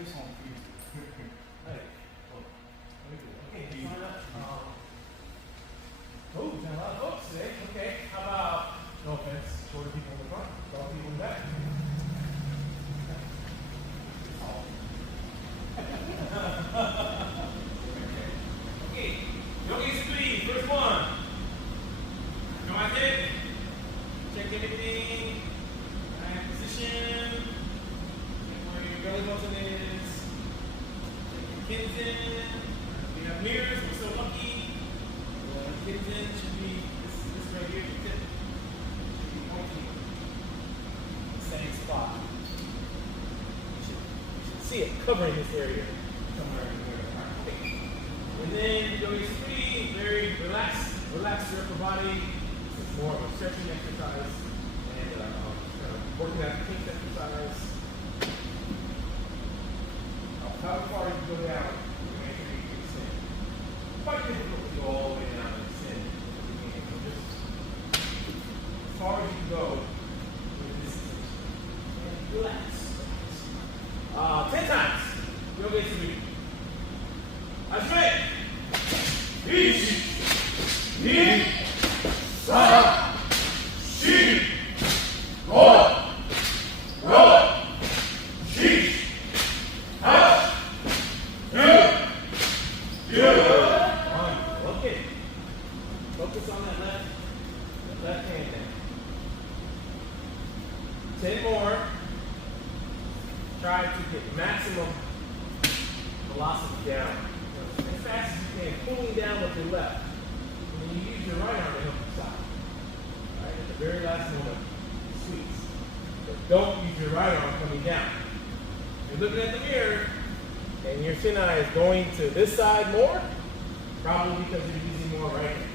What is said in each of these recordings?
Chris home for you. Hey. Oh, very good. Okay, do you mind that? Oh, we've got a lot of folks today. Okay, how about, no offense, shorter people in the front, taller people in the back. Okay, yoga three, first one. Come on, kid. Check everything. Alright, position. Check where your belly button is. Check your kins in. We have mirrors, we're so lucky. The kins in should be this right here, the tip. Should be pointing. Same spot. You should see it covering this area somewhere in here. Okay. And then yoga three, very relaxed. Relax your upper body. This is more of a stretching exercise and kind of working out the kinks exercise. How far you go down, make sure you can extend. Quite difficult to go all the way down and extend at the beginning. So just as far as you can go with this and relax. 10 times. Yoga three. Ashway. Each. 2, 3, 4, 5, 6, 8, 9, 10. Okay. Focus on that left hand there. 10 more. Try to get maximum velocity down. As fast as you can, pulling down with your left. And you use your right arm to help you stop. Right? At the very last moment, squeeze. But don't use your right arm coming down. You're looking at the mirror, and your shin eye is going to this side more, probably because you're using more right hand.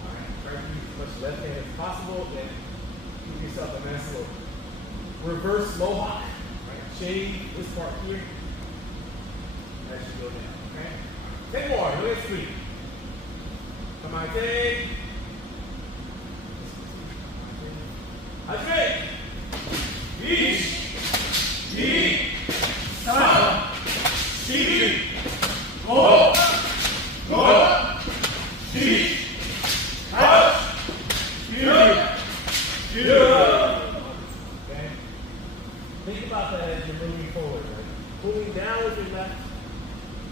All right, try to use as much left hand as possible, and give yourself a nice little reverse mohawk. Right? Shave this part here as you go down. Okay? 10 more. Let's three. Come on, take. Ashway. Each. 2, 3, 4, 5, 6, 8, 9, 10. Okay? Think about that as you're moving forward. Right? Pulling down with your left,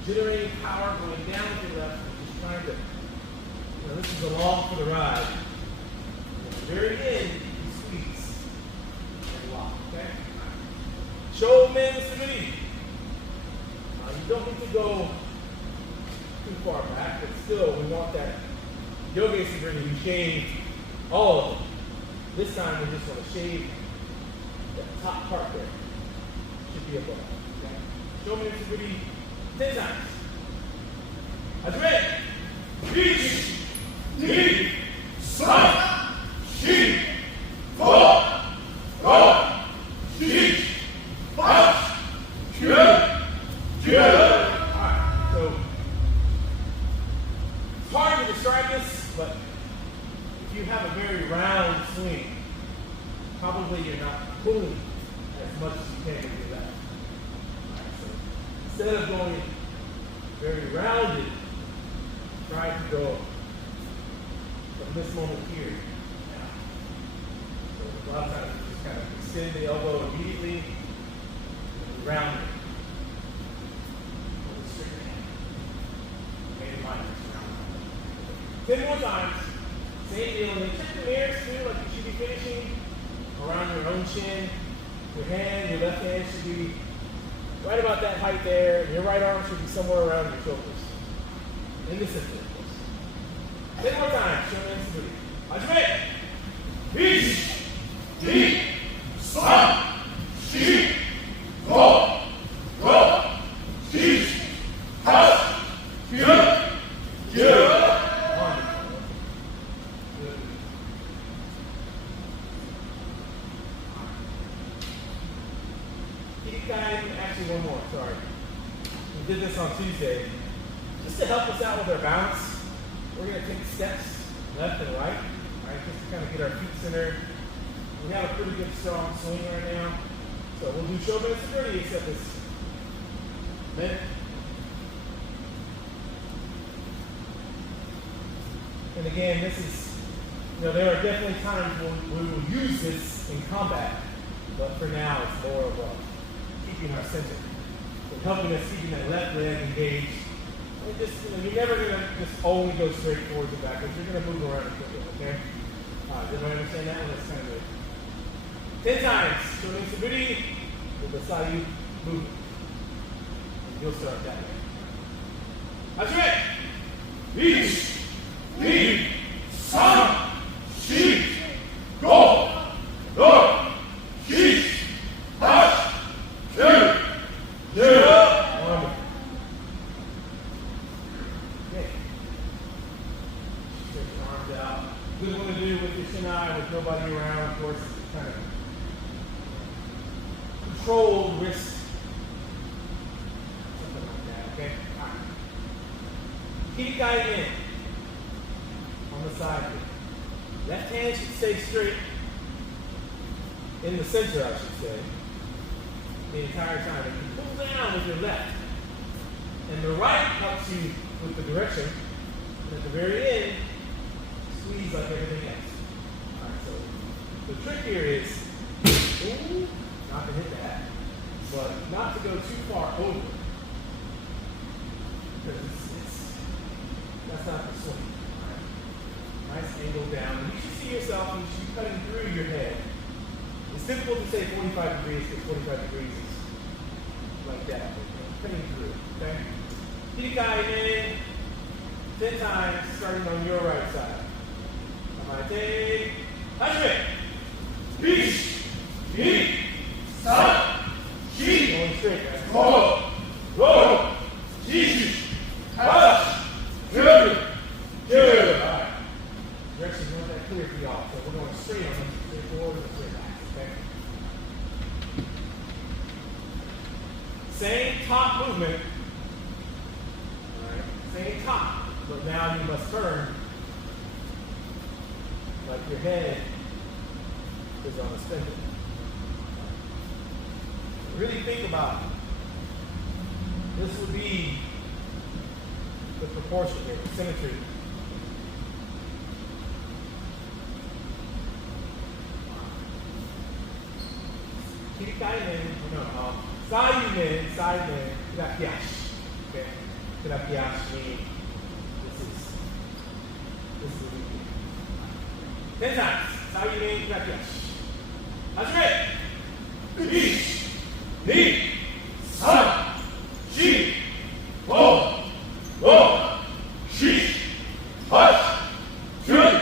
generating power, going down with your left, and just trying to. This is along for the ride. At the very end, you squeeze and lock. Okay? Shoumen Sumiri. You don't need to go too far back, but still, we want that yoga Sumiri. You shave all of them. This time, we just want to shave that top part there. Should be above. Okay? Shoumen Sumiri 10 times. Ashway. Each. 2, 3, 4, 5, 6, 8, 9, 10. Alright, so it's hard to describe this, but if you have a very round swing, probably you're not pulling as much as you can with your left. Alright, so instead of going very rounded, try to go from this moment here. So a lot of times you just kind of extend the elbow immediately and round it. With a straight hand. Maybe mine is round. 10 more times. Same deal. And then check the mirrors too, like you should be finishing around your own chin. Your hand, your left hand should be right about that height there. And your right arm should be somewhere around your shoulders. In the center. 10 more times. Shoumen Sumiri. Ashway. Each. 2, 3, 4, 5, 6, 8, 9, 10. Actually, one more. Sorry. We did this on Tuesday. Just to help us out with our balance. We're going to take steps left and right, just to kind of get our feet centered. We have a pretty good strong swing right now. So we'll do Shoumen Sumiri, except it's Amen. And again, this is, there are definitely times when we will use this in combat, but for now it's more of keeping our center, and helping us keeping that left leg engaged. And just, you're never going to just only go straight forwards and backwards. You're going to move around a little bit, okay? Does everybody understand that one? That's kind of good. 10 times. So it's a booty with the side movement. And you'll start that way. That's right. Reach. Lead. Sun. Sheet. Go. Go. Sheet. Touch. Two. Wonderful. Okay. Stretch your arms out. Good one to do with your shinai with nobody around, of course, kind of control wrist. Something like that, okay? All right. Keep guiding in on the side here. Left hand should stay straight in the center, I should say, the entire time. And you pull down with your left. And the right helps you with the direction. And at the very end, squeeze like everything else. All right, so the trick here is, not to hit that, but not to go too far over. Because that's not the swing. All right. Nice angle down. And you should see yourself, and you should be cutting through your head. It's difficult to say 45 degrees because 45 degrees is like that. Cutting through, okay? Keep guiding in 10 times, starting on your right side. Take. Ashwin. Reach. Beat. Stop. Sheet. Going straight, guys. Go. Go. Sheet. Touch. Good. Good. All right. Direction not that clear for y'all, so we're going straight on them. Straight forward and straight back. Okay. Same top movement. All right. Same top, but now you must turn. Like your head is on a spindle. Really think about it. This would be the proportion here, the symmetry. Keep guiding in. Side men, kirakiash. Okay? Kirakiash means this is what we do. 10 times. Side men, kirakiash. That's right. Reach. Knee. Sun. Sheet. Go. Go. Sheet. Touch. Good.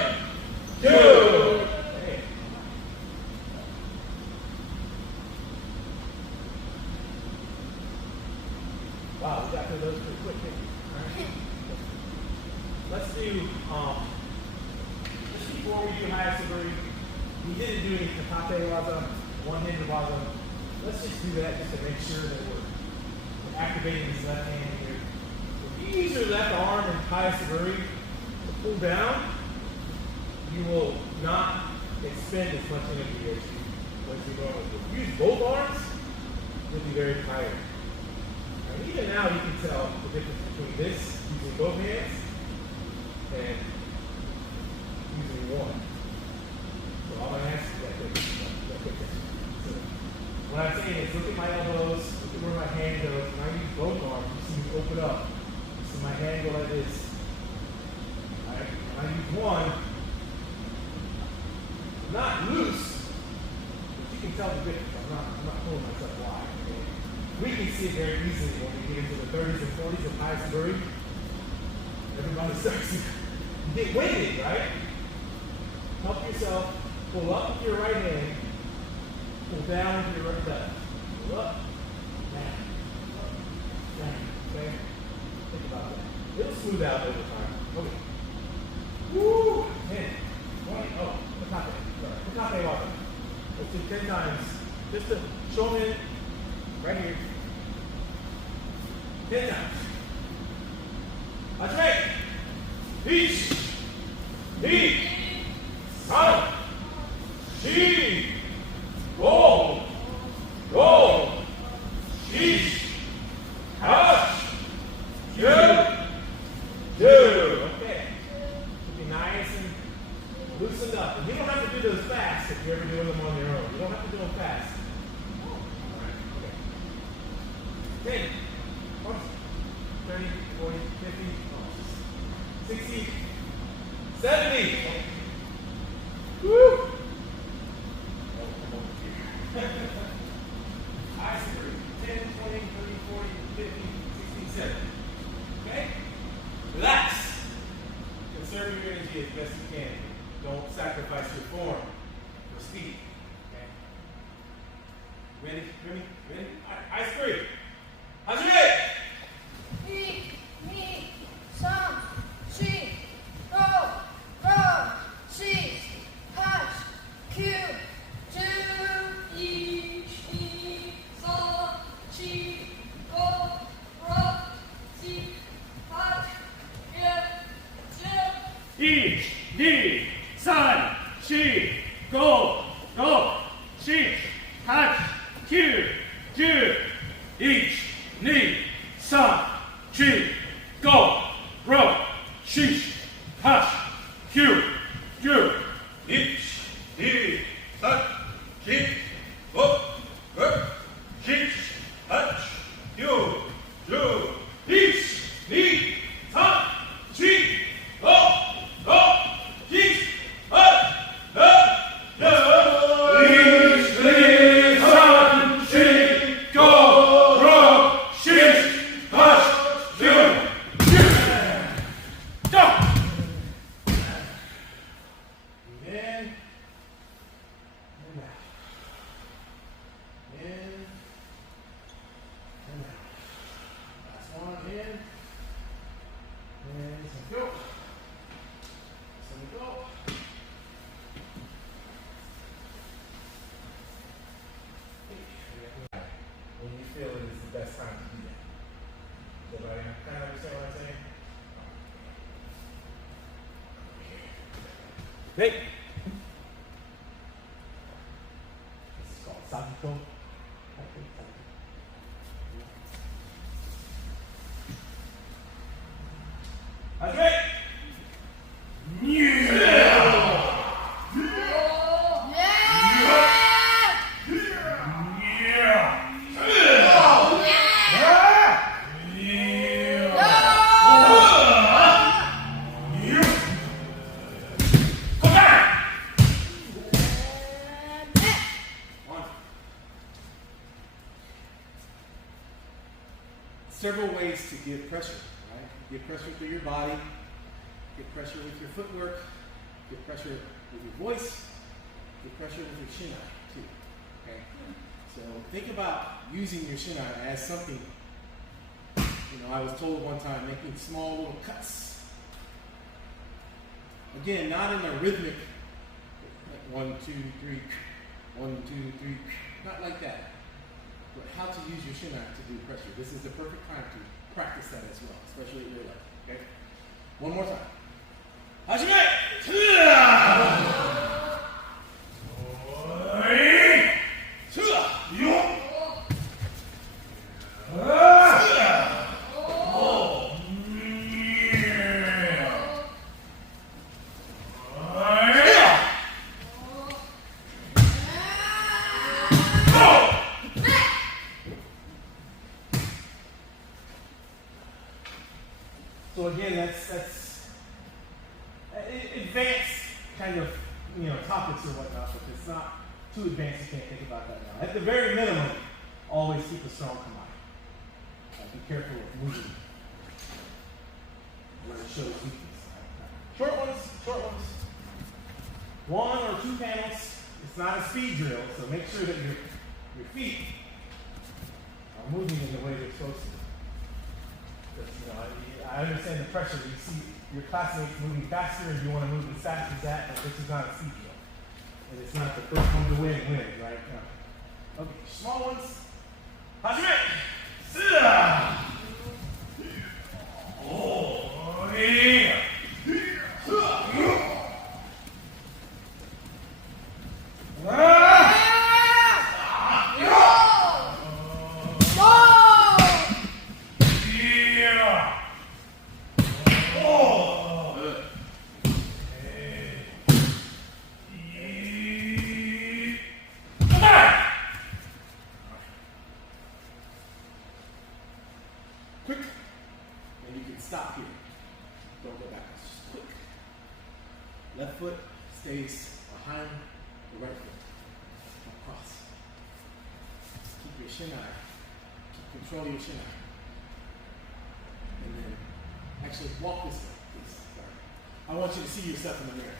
Good. Hey. Wow, we got through those pretty quick. All right. Let's do, just before we do Hayasaburi, we didn't do any Katate Waza, one-handed Waza. Let's just do that just to make sure that we're activating this left hand here. If you use your left arm in Hayasaburi to pull down, you will not expend as much energy as you normally do. If you use both arms, you'll be very tired. And even now you can tell the difference between this, using both hands, and using one. So all I'm asking is that quick. So what I'm saying is look at my elbows, look at where my hand goes. When I use both arms, you see me open up. You see my hand go like this. Alright? When I use one, I'm not loose, but you can tell the difference. I'm not pulling myself wide. Okay? We can see it very easily when we get into the 30s and 40s of Hayasaburi. Everybody starts to get weighted, right? Help yourself. Pull up with your right hand. Pull down with your right left. Pull up, down, up, down. Okay? Think about that. It'll smooth out over time. Okay. Woo! 10, 20. Oh, Takate. Sorry. Takate water. Let's do 10 times. Just to show me right here. 10 times. That's right. Each. Knee. Sun. Sheet. Go. Go. Sheet. Touch. loosen up. And you don't have to do those fast if you're ever doing them on your own. You don't have to do them fast. All right, okay. 10, 20, 30, 40, 50, 60, 70. Woo! Eyes through. 10, 20, 30, 40, 50, 60, 70. Okay? Relax. Conserve your energy as best you can. Don't sacrifice your form for speed. Okay? Ready? Ready? Ready? All right. Eyes free. How's your head? 1, 2, 3, 4, 5, 6, 8, 9, 10, 11, 12, 13, 14, 15, 16, 17, 18, 19, 20, 21, 22, 23, 24, 25, 26, 27, 28, 29, When you feel it is the best time to do that. Everybody kind of understand what I'm saying? Great. This is called Sakiko. That's great. Several ways to give pressure, right? Give pressure through your body, give pressure with your footwork, give pressure with your voice, give pressure with your shinai too, okay? So think about using your shinai as something, I was told one time, making small little cuts. Again, not in a rhythmic, like 1, 2, 3, 1, 2, 3, not like that. But how to use your shinai to do pressure. This is the perfect time to practice that as well, especially at your level. Okay? One more time. So again, that's advanced kind of topics or whatnot, but it's not too advanced. You can't think about that now. At the very minimum, always keep a strong command. Be careful of moving where it shows weakness. Short ones. 1 or 2 panels. It's not a speed drill, so make sure that your feet are moving in the way they're supposed to. I understand the pressure. You see your classmates moving faster and you want to move as fast as that, but this is not a speed drill. And it's not the first one to win wins, right? No. Okay, small ones. Hajime! Oh, yeah! left foot stays behind the right foot. Across. Keep your shin high. Keep control of your shin high. And then actually walk this way, please. Sorry. I want you to see yourself in the mirror.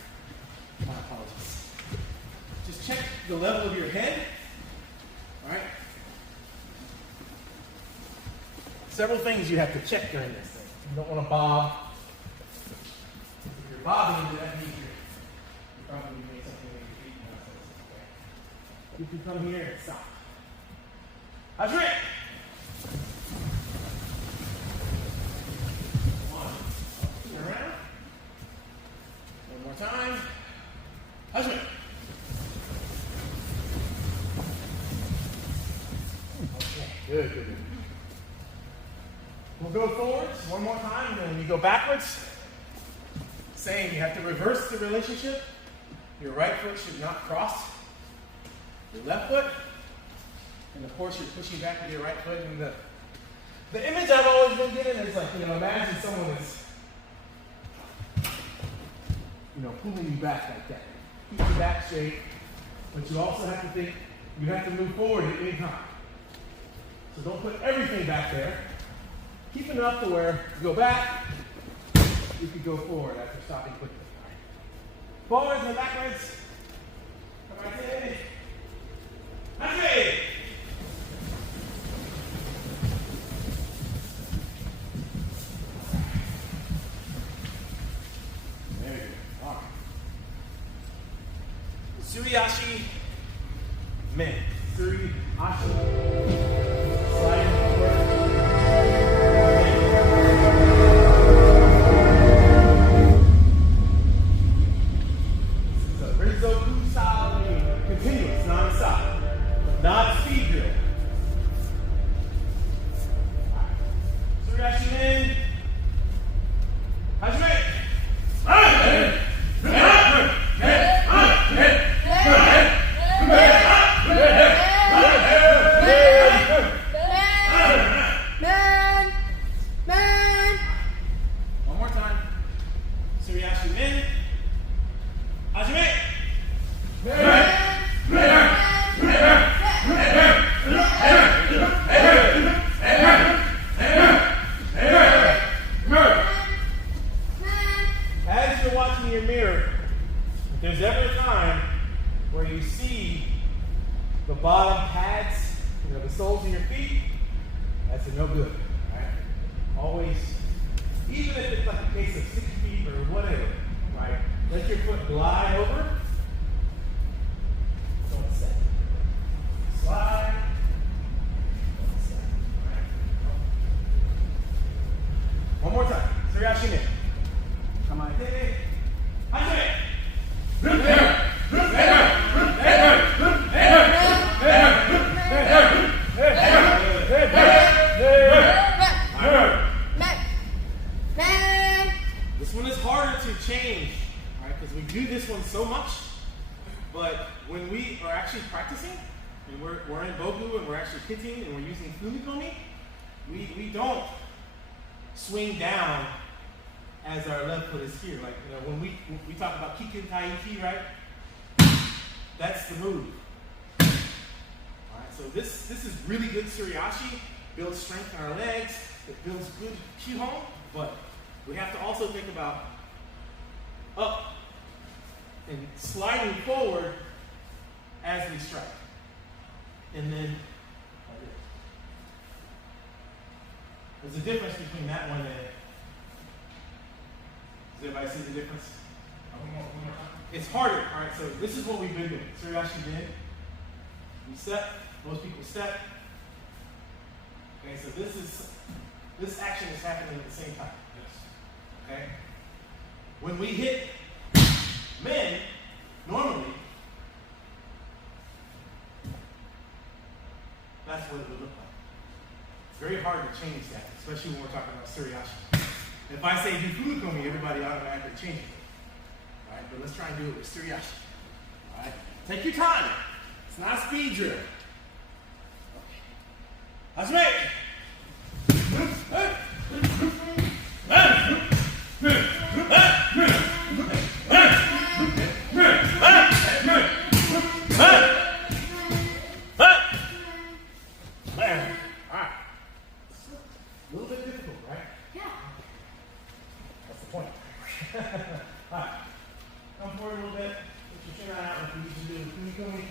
My apologies. Just check the level of your head. All right. Several things you have to check during this thing. You don't want to bob. If you're bobbing, that means you're probably doing something with your feet. You can come here and stop. Adrian! Turn around. One more time. Adrian! Okay, good, good, good. We'll go forwards one more time, and then you go backwards. Same, you have to reverse the relationship. Your right foot should not cross your left foot. And of course, you're pushing back with your right foot. And the image I've always been given is like, imagine someone is, pulling you back like that. Keep your back straight, but you also have to think, you have to move forward at any time. So don't put everything back there. Keep enough to where you go back, you could go forward after stopping quickly. All right. Forwards and backwards. Come right in. That's it. There you go. All right. Suriashi men. Suriashi. Sliding forward. Rinzoku style, continuous, non-stop, but not a speed drill. Suriashi men. Hajime. One more time. Suriashi men. Hajime. As you're watching your mirror, if there's ever a time where you see the bottom pads, the soles of your feet, that's a no good. Right? Always, even if it's like a case of 6 feet or whatever, right? Let your foot glide over. Don't set. Slide. Don't set. Right. One more time. Suriashi men. Come on. Hey. Hajime. This one is harder to change, right? Because we do this one so much, but when we are actually practicing, and we're in Bogu and we're actually hitting and we're using Fumikomi, we don't swing down as our left foot is here. Like, when we talk about Kikin Taiki, right? That's the move. Alright, so this is really good Suriashi. Builds strength in our legs. It builds good Kihon, but we have to also think about up and sliding forward as we strike. And then there's a difference between that one and, does everybody see the difference? It's harder. All right, so this is what we've been doing. Suriashi men. We step. Most people step. Okay, so this action is happening at the same time. Yes. Okay. When we hit men, normally, that's what it would look like. It's very hard to change that, especially when we're talking about Suriashi. If I say do Fumikomi, everybody automatically changes it. Alright, but let's try and do it with Suriashi. Alright, take your time. It's not a speed drill. Okay. Hajime! going.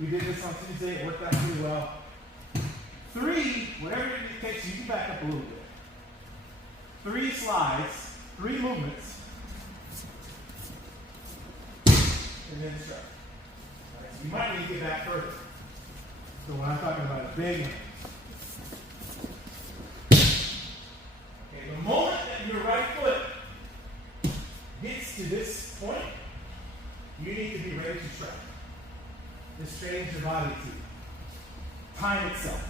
We did this on Tuesday. It worked out pretty well. 3, whatever it takes, you can back up a little bit. 3 slides, 3 movements, and then stretch. All right, so you might need to get back further. So when I'm talking about a big one. Okay, the moment that your right foot gets to this point, you need to be ready to stretch. This trains your body to time itself.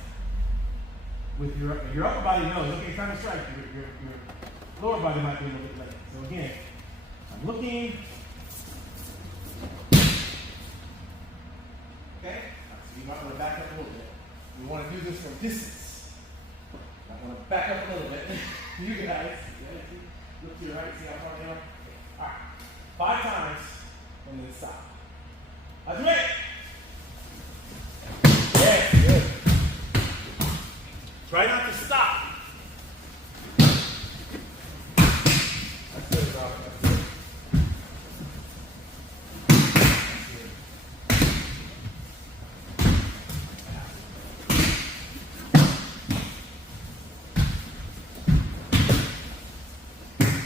With your upper body knows, okay, time to strike. Your lower body might be a little bit late. So again, I'm looking. Okay? So you might want to back up a little bit. We want to do this from distance. I want to back up a little bit. You guys, yeah, look to your right, see how far they are? Okay. All right. 5 times, and then stop. That's right. Yeah, good. Try not to stop. That's good, Robert. That's good.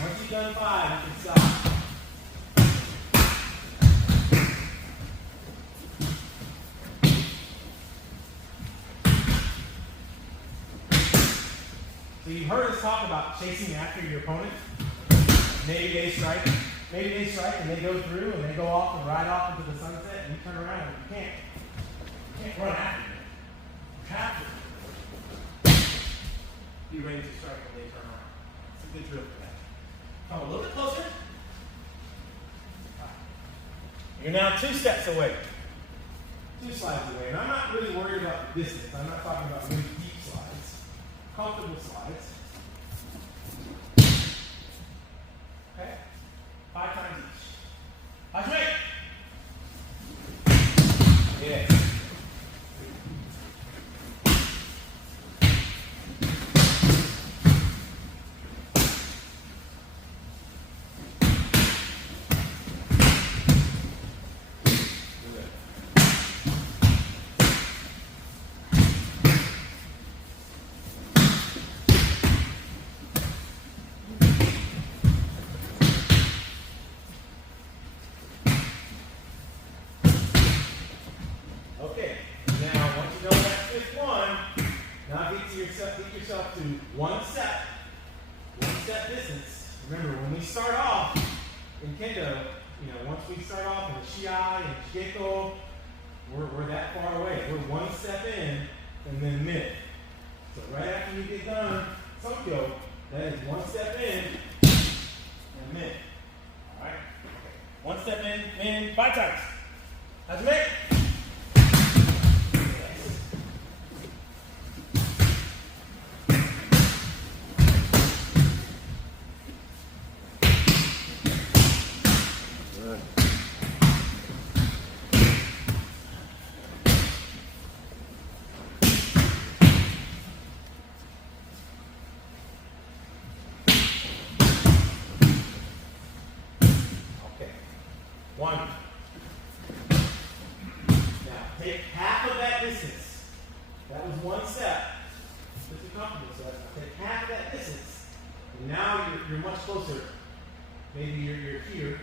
Once you've done 5, you can stop. So you've heard us talk about chasing after your opponent. Maybe they strike, and they go through, and they go off and ride off into the sunset, and you turn around, and you can't run after them. You have to be ready to strike when they turn around. It's a good drill for that. Come a little bit closer. You're now 2 steps away. 2 slides away, and I'm not really worried about the distance. I'm not talking about really deep slides. Comfortable slides. Okay? 5 times each. That's right. Yeah. Okay, now once you know that 5th one, now get yourself to 1 step distance. Remember, when we start off in Kendo, once we start off in Shiai and Shigeko, we're that far away. We're 1 step in and then mid. So right after you get done Sokyo, that is 1 step in and mid. All right? Okay. 1 step in, 5 times. That's mid. One. Now, take half of that distance. That was 1 step. Just be comfortable. So take half of that distance. And now you're much closer. Maybe you're here,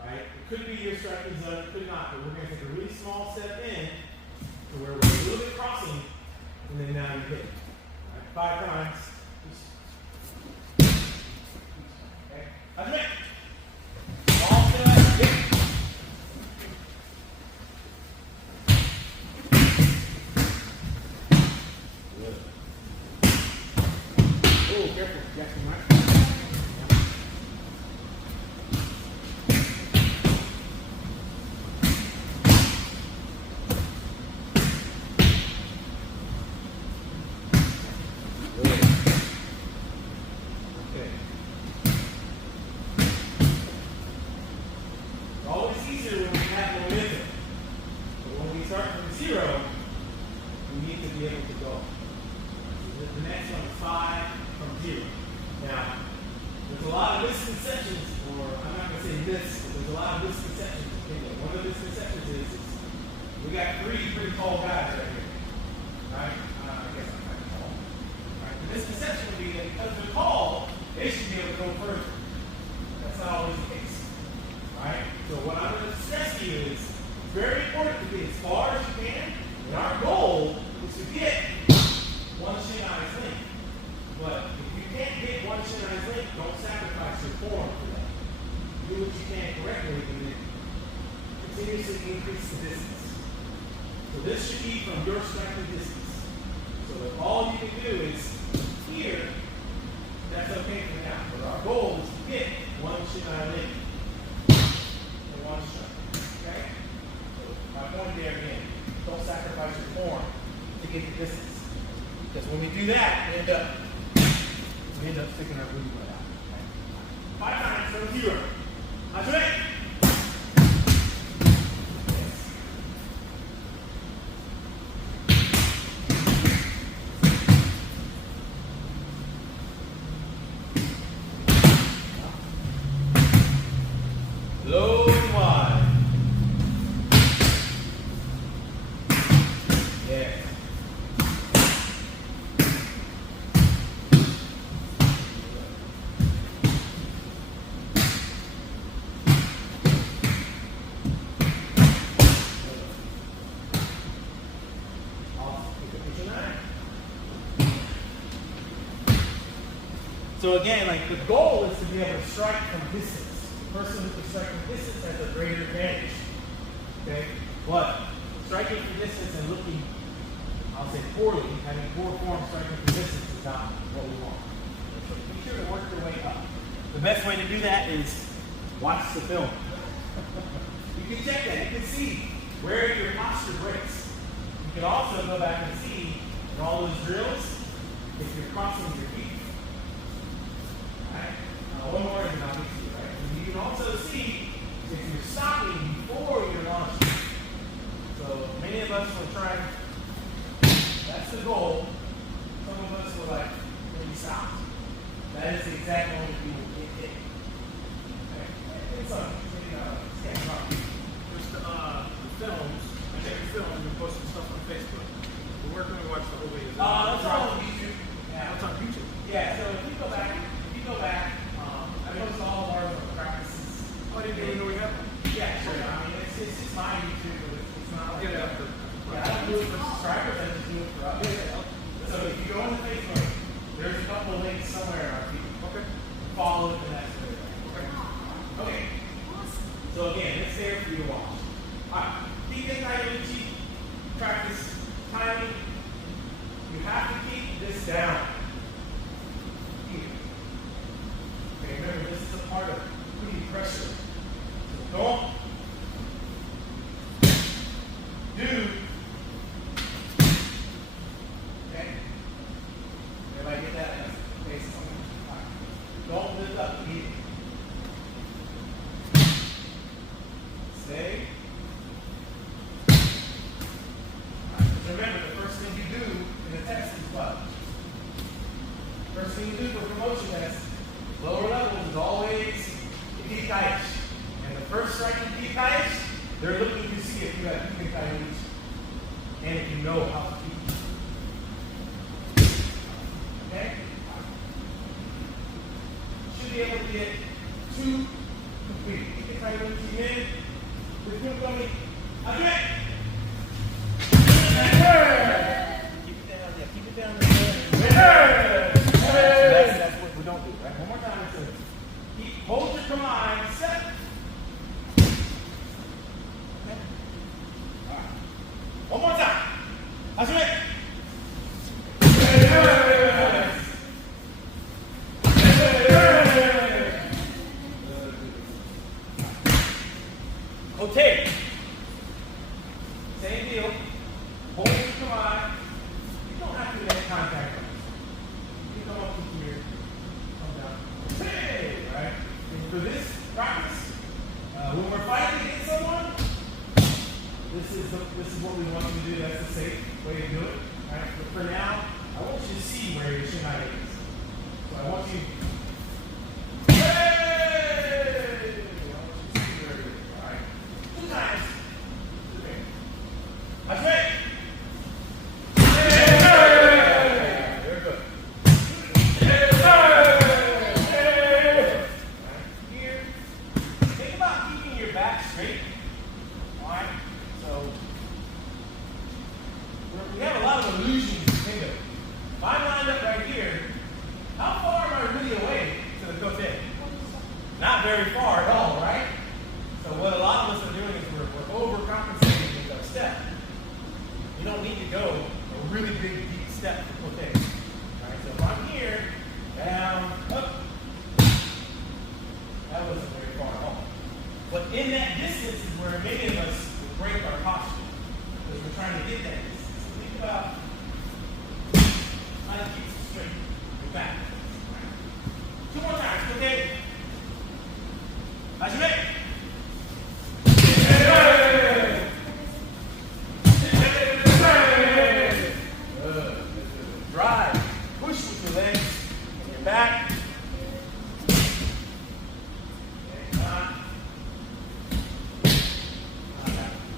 right? It could be your striking zone, it could not, but we're going to take a really small step in to where we're a little bit crossing, and then now you hit. All right, 5 times. Okay? That's it. All step, hit. Oh, careful, Jackson, right? Okay. It's always easier when we have momentum. But when we start from 0, we need to be able to go. The next one is 5 from 0. Now, tall guys right here. Right? I guess I'm kind of tall. Right? The misconception would be that because they're tall, they should be able to go further. That's not always the case. Right? So what I'm going to stress to you is it's very important to get as far as you can. And our goal is to get one shin eyes length. But if you can't get one shin eyes length, don't sacrifice your form for that. Do what you can correctly and then continuously increase the distance. So this should be from your striking distance. So if all you can do is here, that's okay for now. But our goal is to get one shin eye length and one strike. Okay? So my point there again, don't sacrifice your form to get the distance. Because when we do that, we end up sticking our booty butt out. Okay? 5 times from 0. Ajay! Low and wide. Yeah. So again, like the goal is to be able to strike from distance. The person who can strike from distance has a greater advantage. Okay? But striking from distance and looking, I'll say poorly, having poor form striking from distance is not what we want. So be sure to work your way up. The best way to do that is watch the film. You can check that. You can see where your posture breaks. You can also go back and see in all those drills if you're crossing your feet. Right? One more and I'll get to you, right? And you can also see if you're stopping before you're launching. So many of us will try, that's the goal. Some of us will like, maybe stop. That is the exact moment you will get hit. Okay? It's on, stand up. Just the films. I take the film and we post some stuff on Facebook. But where can we watch the whole video? That's all on YouTube. Yeah. That's on YouTube. Yeah, so if you go back, I post all of our practices. Oh, I didn't even know we had one. Yeah, sure. I mean, it's just my YouTube, but it's not like Get it after. yeah, I don't do it for subscribers, I just do it for us. So if you go into Facebook, there's a couple of links somewhere in our feed. Okay. Follow it, and that's good. Okay. Okay. So again, it's there for you to watch. Keep it Taiuchi, practice timing. You have to keep this down. Here. Okay, remember this is a part of putting pressure. So don't do. Okay? Everybody get that? Okay, so don't lift up either. Stay. Remember, the first thing you do in a test is what? First thing you do for promotion test, lower levels is always the Kikaichi. And the first strike in Kikaichi, they're looking to see if you have Kikaichi and if you know how to teach. Okay? Should be able to get 2 complete. Kikaichi in, with him coming, again. Keep it down, yeah, keep it down there. That's what we don't do, right? One more time, it says, hold your command, set. Okay. All right. One more time. That's it. Okay. Same deal. Hold your command. You don't have to do any contact. You come up to here, come down. Hey, right? And for this practice, when we're fighting against someone, this is what we want you to do. That's the safe way to do it. All right? But for now, I want you to see where your shin height is. So I want you. Hey! I want you to see where it is. All right? 2 times. very far at all, right? So what a lot of us are doing is we're overcompensating with our step. You don't need to go a really big, deep step for croquet. Right? So if I'm here, down, up, that wasn't very far at all. But in that distance is where many of us will break our posture. Because we're trying to get that distance. So think about how to keep it straight. Go back. Two more times, okay? How's your leg? Good. Drive. Push with your legs and your back. Okay, come on.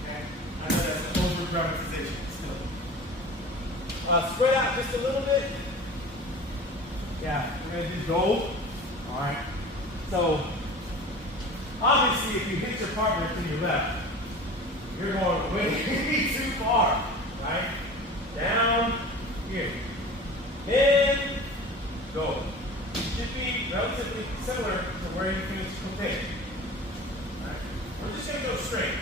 Okay. I know that's an over dramatization still. Spread out just a little bit. Yeah, we're going to do gold. All right. So, obviously, if you hit your partner to your left, you're going way too far, right? Down, here. In, go. It should be relatively similar to where you finished croquet. All right. We're just going to go straight.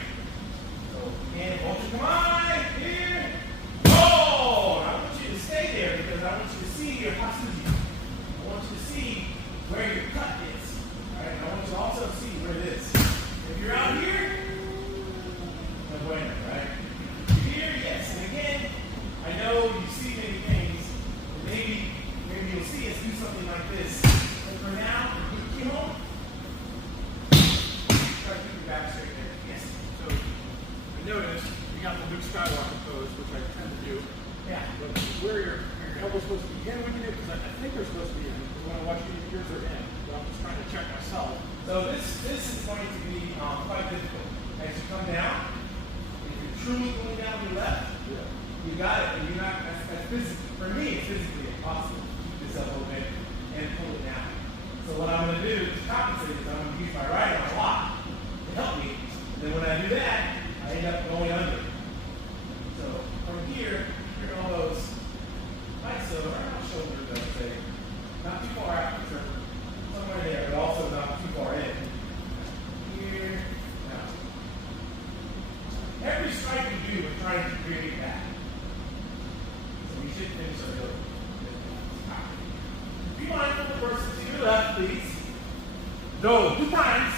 So, again, hold your command, here. Go! I want you to stay there because I want you to see your hatsuji. I want you to see where your cut is. Right? I want you to also see where it is. If you're out here, no bueno, right? Here, yes. And again, I know you see many things. And maybe you'll see us do something like this. But for now, you know, try to keep your back straight there. Yes. So I noticed you got the Luke Skywalker pose, which I tend to do. Yeah. But where your elbow's supposed to be in when you do it, because I think they're supposed to be in. Because when I watch yours are in. But I'm just trying to check myself. So this is going to be quite difficult. As you come down, if you're truly going down your left, you got it. And you're not, that's physically, for me, it's physically impossible to keep this elbow bent and pull it down. So what I'm going to do to compensate is I'm going to use my right arm a lot to help me. And then when I do that, I end up going under. So from here, your elbows nice around my shoulders, I would say. Not too far out, somewhere there, but also not too far in. Here, now. Every strike we do, we're trying to create that. So we should finish our goal. Be mindful of the person to your left, please. Go 2 times.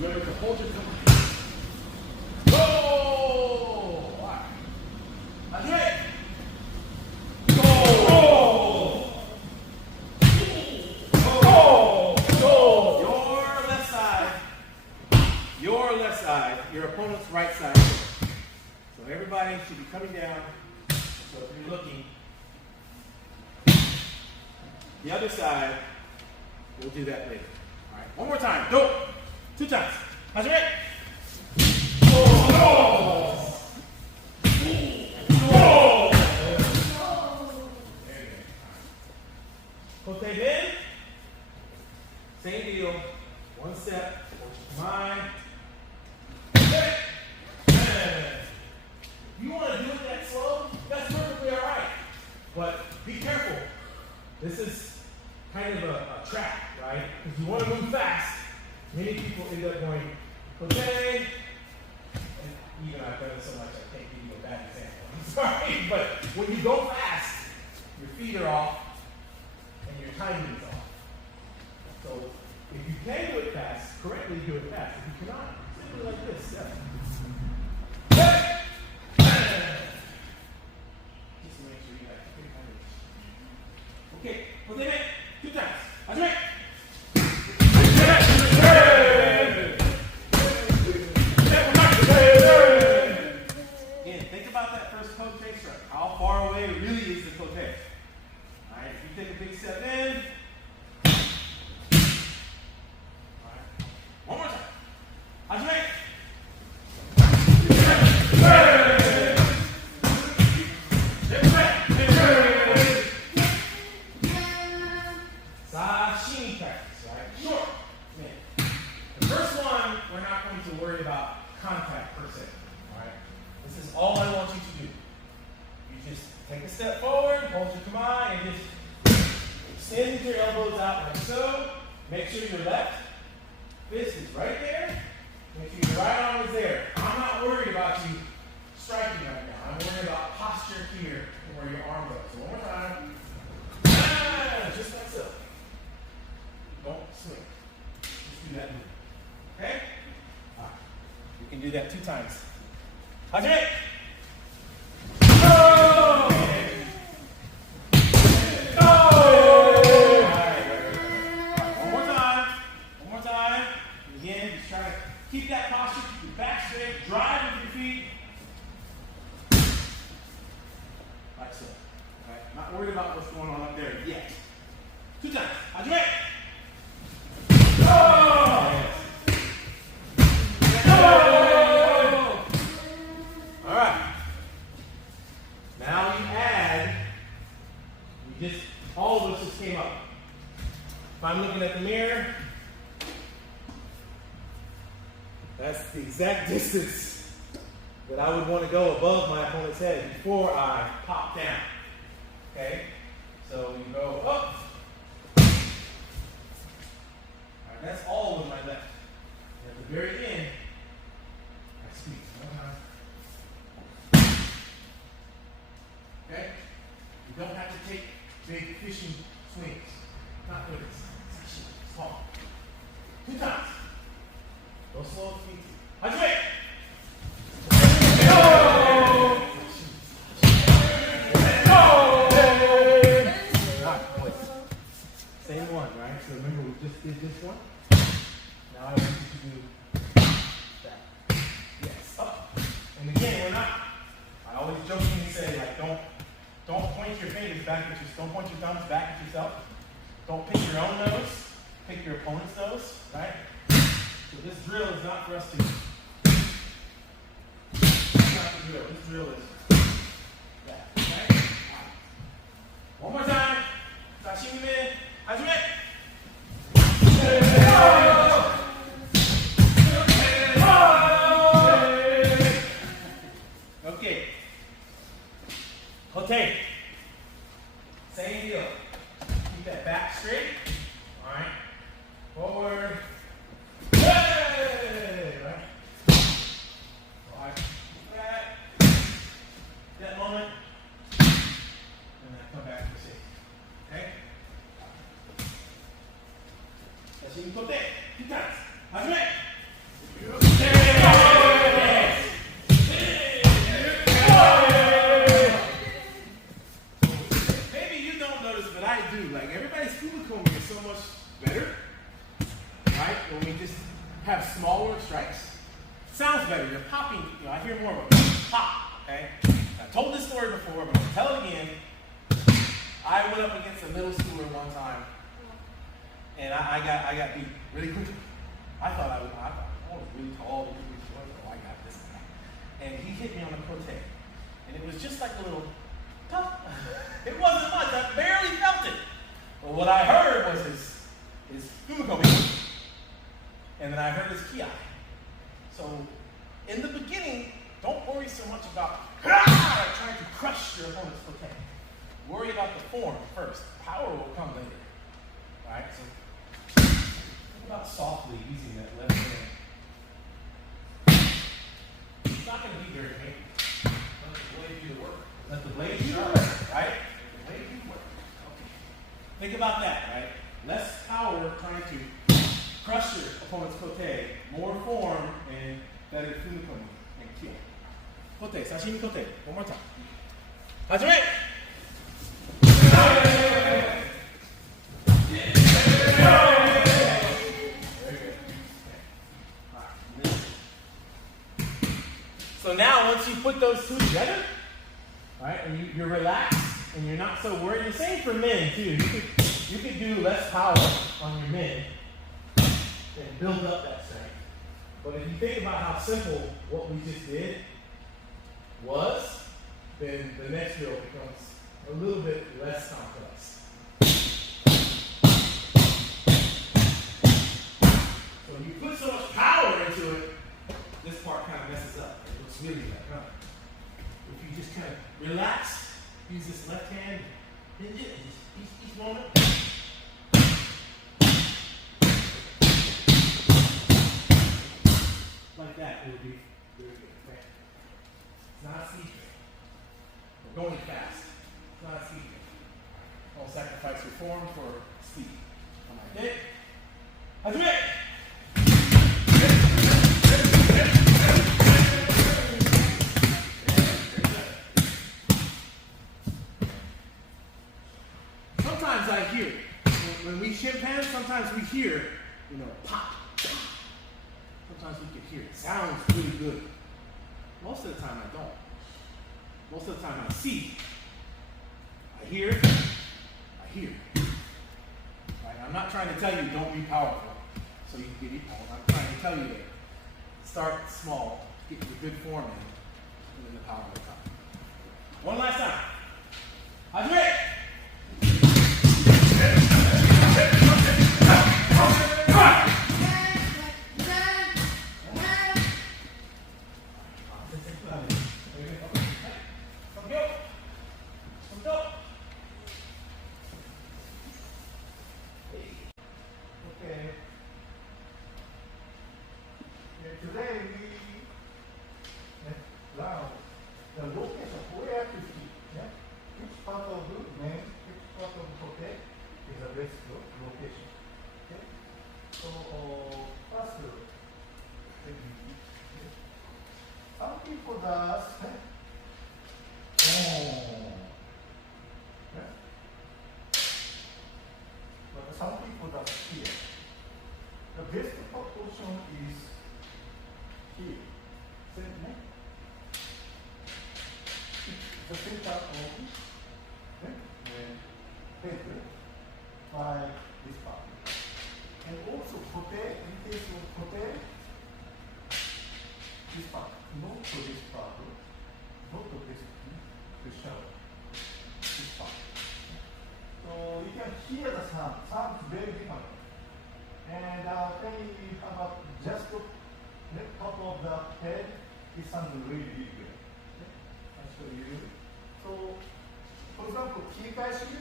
Remember to hold your command. Go! All right. That's right. Go! Your left side, your opponent's right side. So everybody should be coming down. So if you're looking, the other side, we'll do that later. All right, one more time. Go. 2 times. How's it? Kote bin. Same deal. 1 step. Mind. You want to do it that slow? That's perfectly all right. But be careful. This is kind of a trap, right? Because you want to move fast. Many people end up going, okay. And even I've done it so much, I can't give you a bad example. I'm sorry. But when you go fast, your feet are off and your timing is off. So if you can do it fast, correctly do it fast. If you cannot, simply like this. Yeah. Just to make sure you have good coordination. Okay, well they make 2 times. That's right. Again, think about that first kote strike. How far away really is the kote? Alright, if you take a big step in. Alright. One more time. How's right? Sashimi practice, right? Short. Man. The first one, we're not going to worry about contact per se. Alright? This is all I want you to do. You just take a step forward, hold your kamae, and just extend your elbows out like so. Make sure your left fist is right there. Make sure your right arm is there. I'm not worried about you striking right now. I'm worried about posture here and where your arm goes. So one more time. Just like so. Don't swing. Just do that move. Okay? All right. You can do that 2 times. Hajime! Keep that posture, keep your back straight, drive with your feet. Like so. Right? Not worried about what's going on up there yet. 2 times. Hajime! Alright. Now you add, all of us just came up. If I'm looking at the mirror, that's the exact distance that I would want to go above my opponent's head before I pop down. Okay? So you go up. Alright, that's all with my left. And at the very end, I squeeze 1 time. Okay? You don't have to take big fishing swings. Not good. It's actually small. 2 times. Don't slow up feet. Hajime! Same one, right? So remember we just did this one. Now I want you to do that. Yes, up. And again, I always jokingly say, like, don't point your fingers back at yourself. Don't point your thumbs back at yourself. Don't pick your own nose. Pick your opponent's nose, right? So this drill is not for us to. It's not the drill. This drill is that. Okay? One more time. Sashimi men. Hajime. Okay. Kote. Same deal. Keep that back straight. All right. Forward. That moment, and then come back to safe. Okay? Sashimi kote. 2 times. Hajime. Maybe you don't notice, but I do. Like, everybody's Fumikombi is so much better, right? When we just have smaller strikes. Sounds better. You're popping. I hear more of a pop. Okay? I told this story before, but I'll tell it again. I went up against a middle schooler one time, and I got beat really quickly. I thought I was really tall, really short, so I got this guy. And he hit me on the kote, and it was just like a little tough. It wasn't much. I barely felt it. But what I heard was his Fumikombi, and then I heard his Ki. So in the beginning, don't worry so much about trying to crush your opponent's kote. Worry about the form first. Power will come later. Alright, so think about softly using that left hand. It's not going to be very painful. Let the blade do the work. Let the blade do the work, right? The blade do the work. Okay. Think about that, right? Less power trying to crush your opponent's kote. More form and better Fumikombi and kill. Kote, sashimi kote. One more time. Hajime! So now, once you put those two together, all right, and you're relaxed and you're not so worried. The same for men too. You could do less power on your men and build up that strength. But if you think about how simple what we just did was, then the next drill becomes a little bit less complex. So when you put so much power into it, this part kind of messes up. It looks really like, huh? If you just kind of relax, use this left hand, hinge it, each moment. that, it would be very good. Okay? It's not a speed trick. We're going fast. It's not a speed trick. Don't sacrifice your form for speed. Come on, hit. Hajime! Sometimes I hear, when we chimpan, sometimes we hear, pop, pop. Sometimes we can hear it. Sounds really good. Most of the time I don't. Most of the time I see. I hear. Right? I'm not trying to tell you don't be powerful so you can get equal. I'm trying to tell you to start small, get your good form in, and then the power will come. One last time. Hajime! Today we learn the location where to hit. Yeah? Which part of the main, which part of the pocket is the best location. Okay? So first, some people does. Yeah? But some people does here. The best proportion is here. Same, the center of head by this part. And also protect, in case of protect this part, not to this part, not to this shadow, this part. So you can hear the sound. Sound is very different. And when you have just the top of the head, it sounds really, really good. Okay? I'll show you. So, for example, kirikaeshi,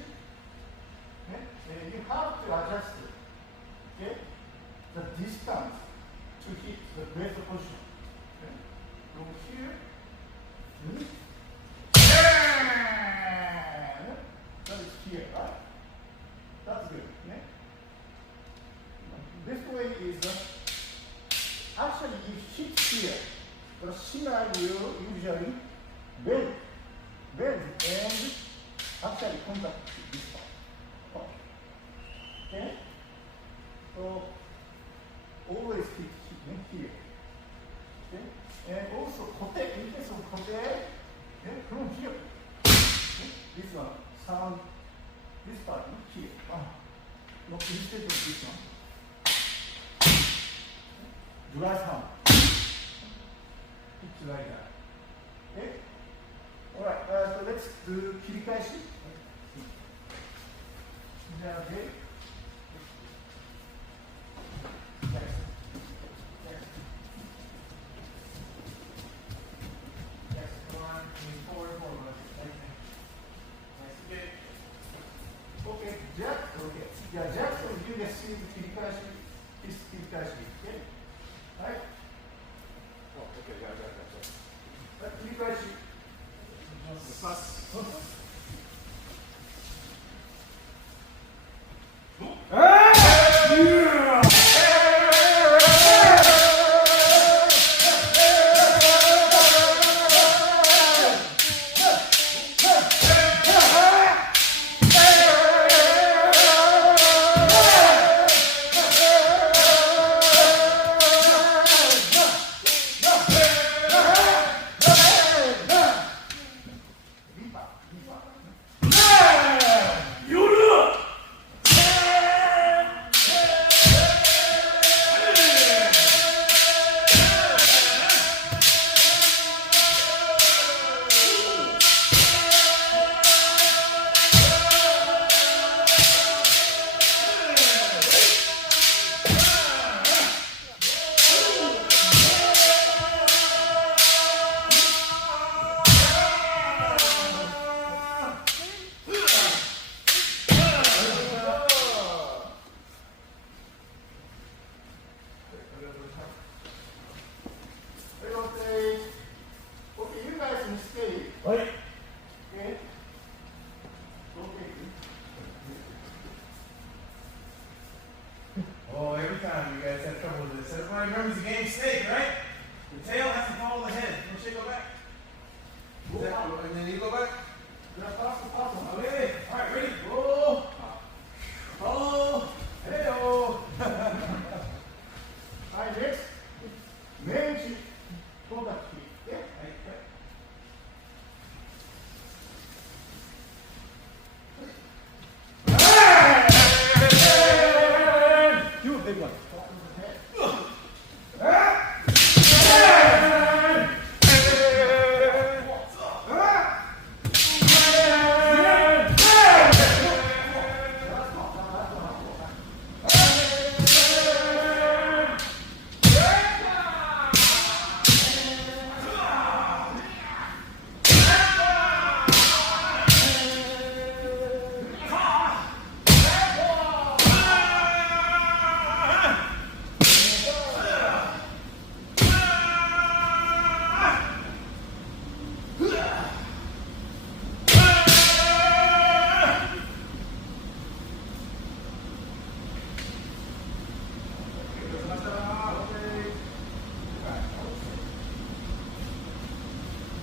you have to adjust okay, the distance to hit the base position. Okay? From here, that is here, right? That's good. Okay? This way is actually you hit here. The signal will usually bend and actually contact this part. Okay? So always hit here. Okay? And also kote, in case of kote, from here. Okay? This one sound this part here. Not instead of this one. Dry sound. It's like that. Okay? Alright, so let's do kirikaeshi. Is that okay? Yes. Yes. Yes, come on. Forward. Nice. Okay, Jack. Okay. Yeah, Jackson, you can see the kirikaeshi. This kirikaeshi. Okay? Right? Oh, okay, yeah. Kirikaeshi. Fast. Oh, every time you guys have trouble with this. Everybody remembers the game snake, right? The tail has to follow the head. Don't shake, go back. And then you go back. Okay. All right, ready? Whoa. Oh. Hey, oh. はい、ネクスト。メンチ。コンタクト。はい、はい。Do a big one.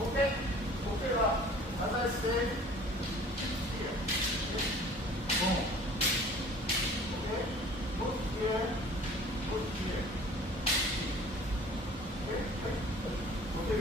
Okay, okay, as I said, here, boom. Okay, put here, put here. Okay, okay, okay.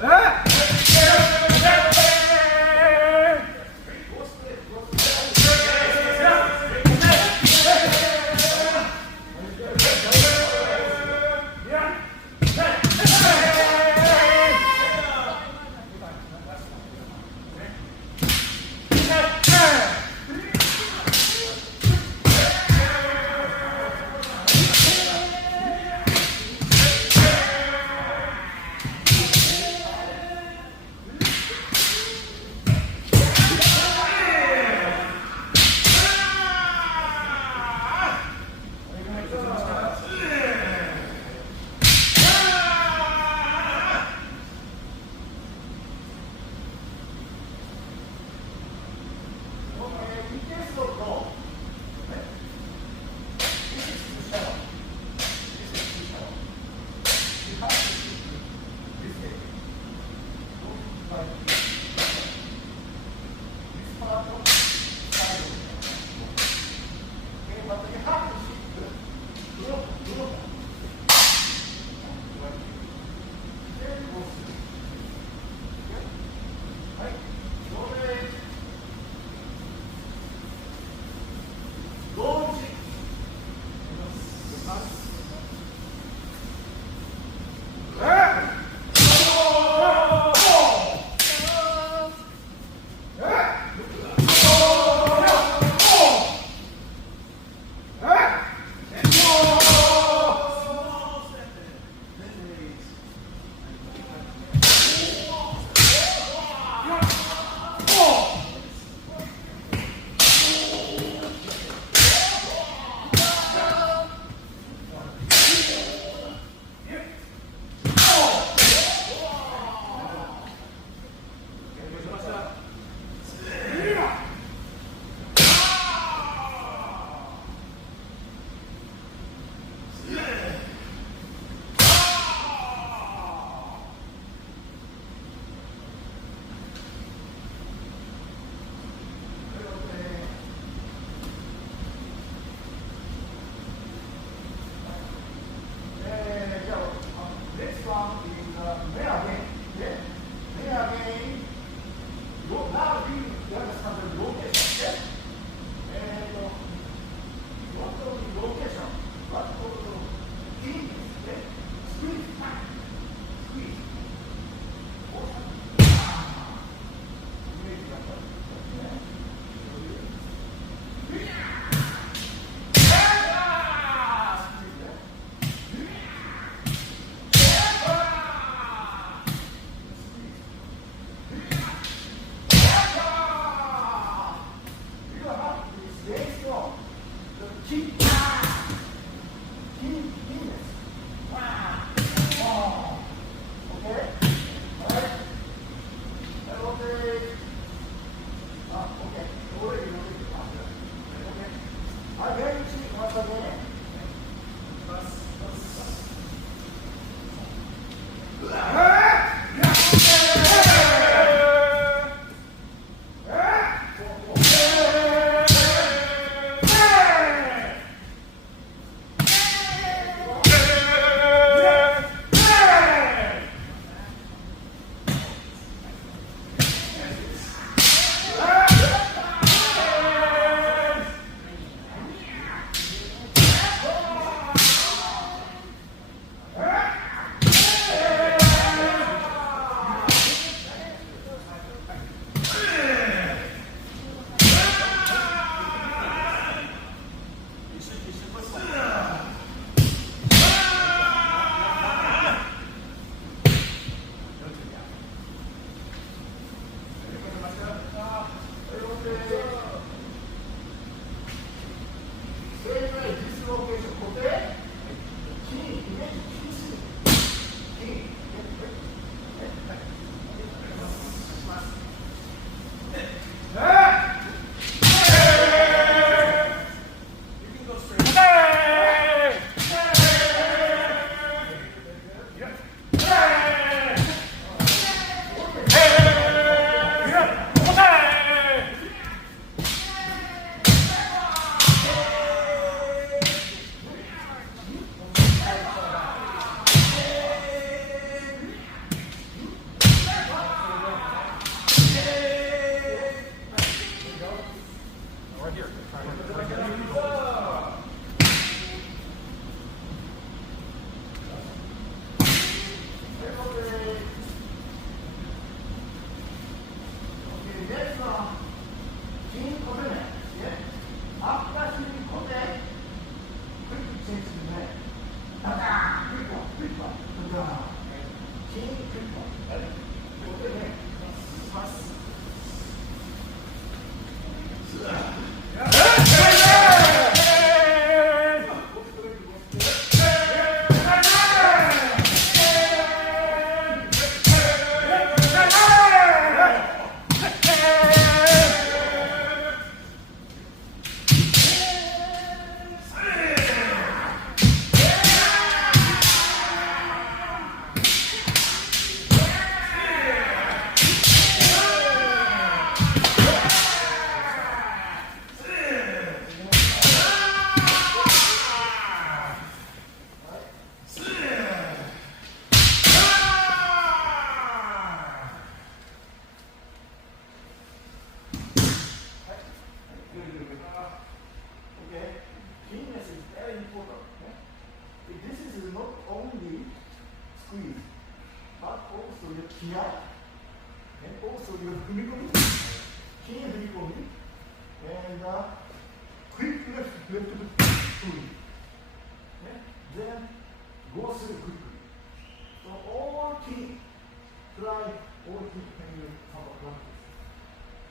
Hey! Keep. Keep. Wow. Oh. Okay. All right. Okay. Okay. Already. Okay. I very cheap once again.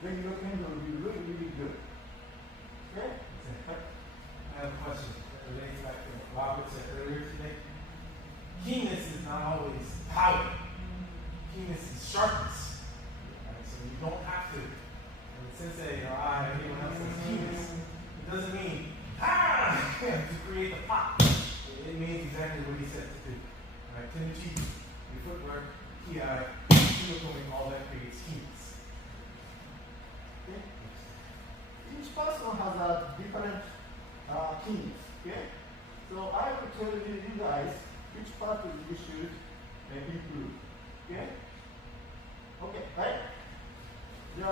Then your pendulum will be really, really good. Okay? I have a question that relates back to what Robert said earlier today. Keenness is not always power. Keenness is sharpness. Right? So you don't have to, when sensei or I or anyone else says keenness, it doesn't mean to create the pop. It means exactly what he said to do. Right? Tenchi, your footwork, ki, all that creates keenness. Okay? Each person has a different keys. Okay? So I will tell you guys which part you should improve. Okay? Okay, right? じゃ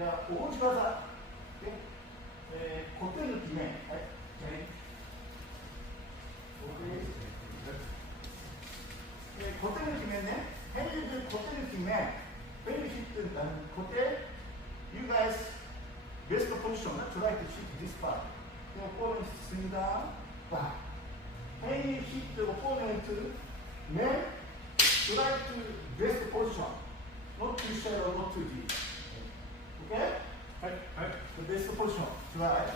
あ、大内技。Okay? 固定の決め。はい。Okay? 固定の決めね。When you do 固定の決め、when you hit the 固定、you guys best position, try to hit this part. The opponent swing down, back. When you hit the opponent, then try to best position, not too shallow, not too deep. Okay? Hi. The best position, try.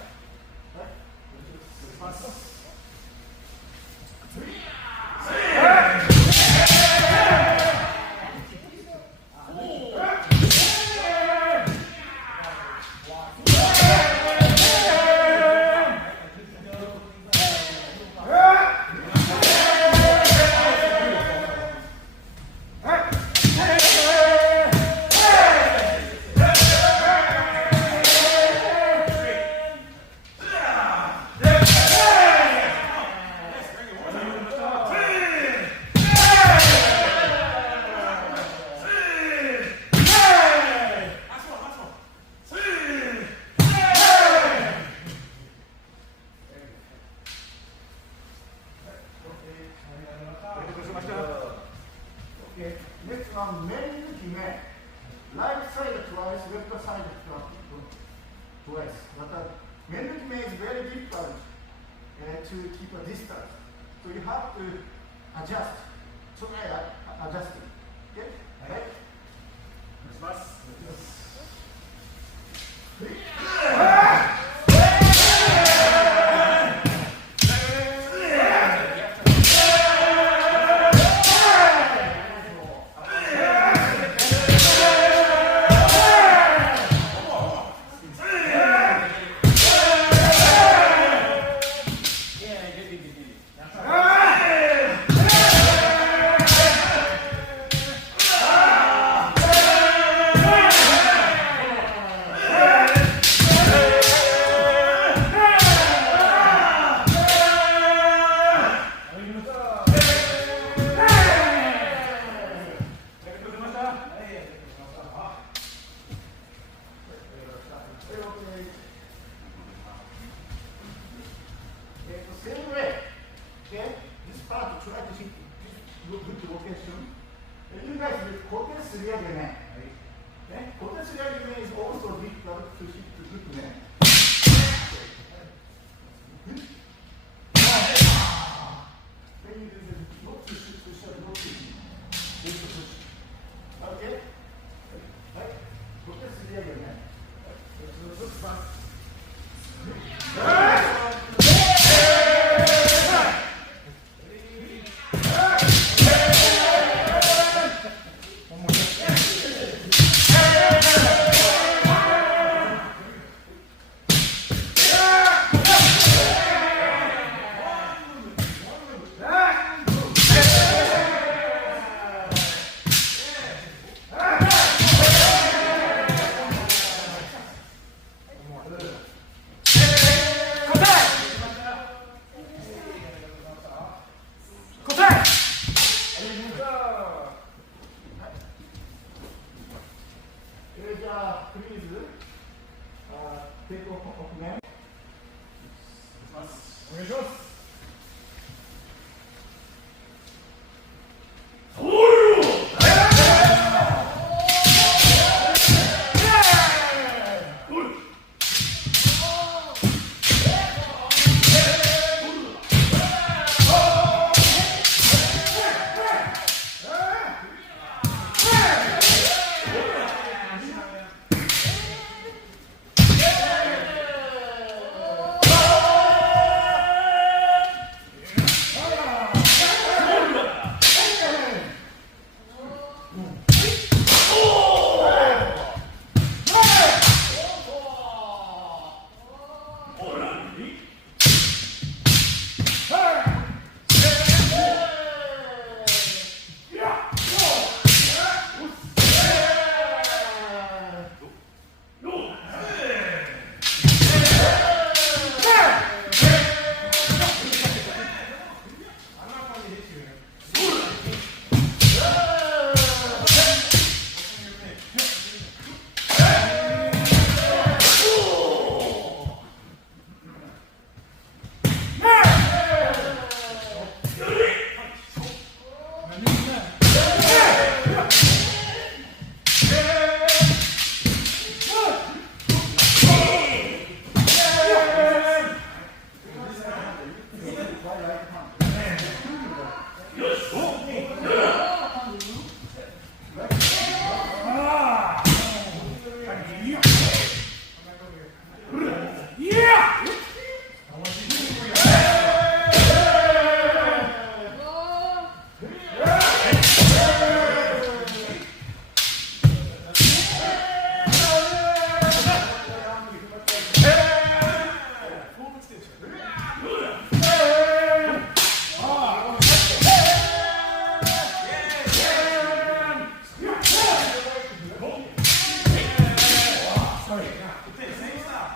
Okay, next one, men 김에 right side twice, left side twice. But men 김에 is very difficult to keep a distance. So you have to adjust. Try adjusting. Okay? Right? Same way. Okay? This part, try to hit good location. You guys will kote suriyageme. Okay? Kote suriyageme is also difficult to hit good man. Then you do the not to shoot, to shot, not to hit. Just to push. Okay? Right? Kote suriyageme. It's good fast. Please take off man. お願いします。Same style.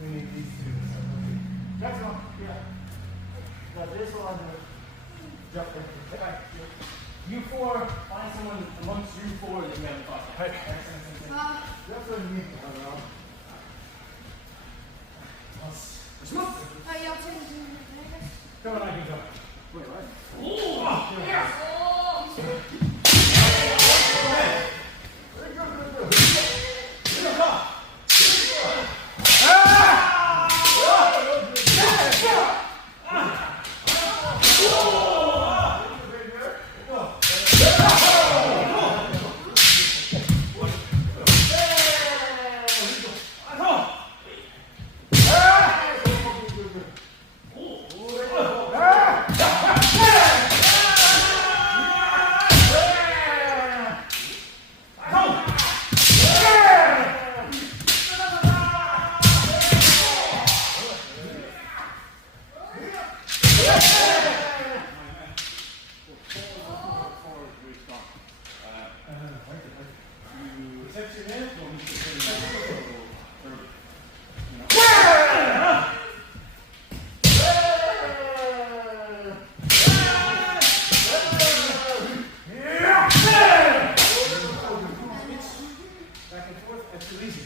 We need these two. That's one. Yeah. Now this one, jump in. You four, find someone amongst you four that you haven't fought. Hey. That's what you need to have now. 今日は何君か。 Wait, what? Back and forth, that's too easy.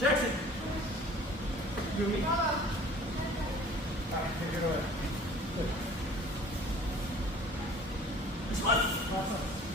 Jackson. You and me. This one.